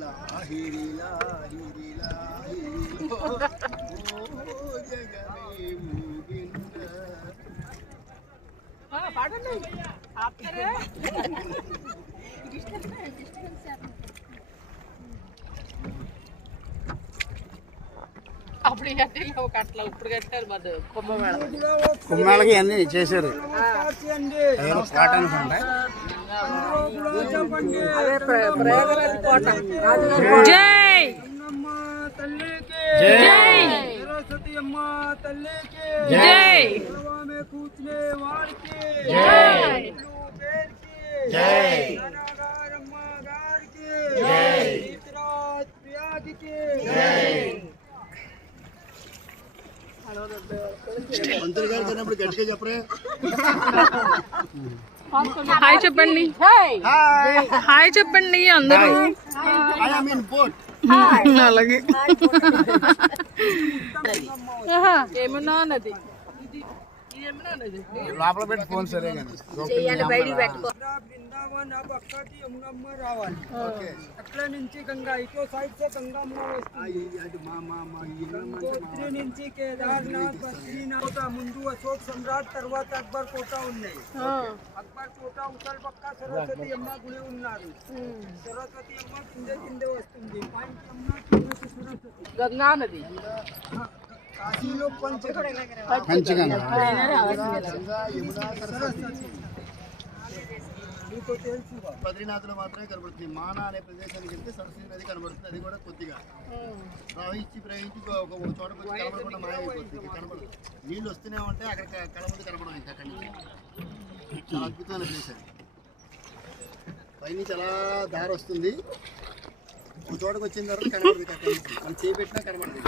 లాహిరి లాహిరి లాహిరి ఓ జగమే ఊగింద. పాడండి. అప్పుడు కట్టలు ఇప్పుడు కట్టారు మరి కుంభమేళకి అన్ని చేశారు. జై సరస్వతి అమ్మ తల్లికి జై కూర్చునే వాడికి జై నానాగారమ్మ గారికి జై ప్రియాదికి మంత్రి గారు తిన్నప్పుడు గట్టిగా చెప్పరే. హాయ్ చెప్పండి. హాయ్ చెప్పండి అందరూ. అలాగే ఏమన్నా నది లోపల పెట్టి ఫోన్ సరే బృందావన్ అక్కడికి యమునమ్మ రావాలి. అట్లా నుంచి గంగా ఇటో సైడ్ సే గంగమ్మ వస్తుంది. గంగోత్రి నుంచి కేదార్నాథ్ బద్రీనాథ్ ముందు అశోక్ సమ్రాట్ తర్వాత అక్బర్ కోట ఉన్నాయి. అక్బర్ కోట ఉత్తర పక్క సరస్వతి అమ్మ గుడి ఉన్నారు. సరస్వతి అమ్మ కింద వస్తుంది. పైకి అమ్మ సరస్వతి గంగా నది కాశీలో బద్రీనాథ్ లో మాత్రమే కనబడుతుంది. మానా అనే ప్రదేశానికి వెళ్తే సరస్వతి నది కనబడుతుంది. అది కూడా కొద్దిగా ప్రవహించి ఒక చోట కనబడకుండా మాయమైపోతుంది. కనబడదు. నీళ్ళు వస్తూనే ఉంటే అక్కడ కలమంది కనబడదు. ఇంకా అక్కడి నుంచి చాలా అద్భుతమైన ప్లేస్ అది. పైనుంచి అలా దారి వస్తుంది. ఒక చోటకు వచ్చిన తర్వాత కనబడదు. అక్కడి నుంచి మనం చేపెట్టినా కనబడదు.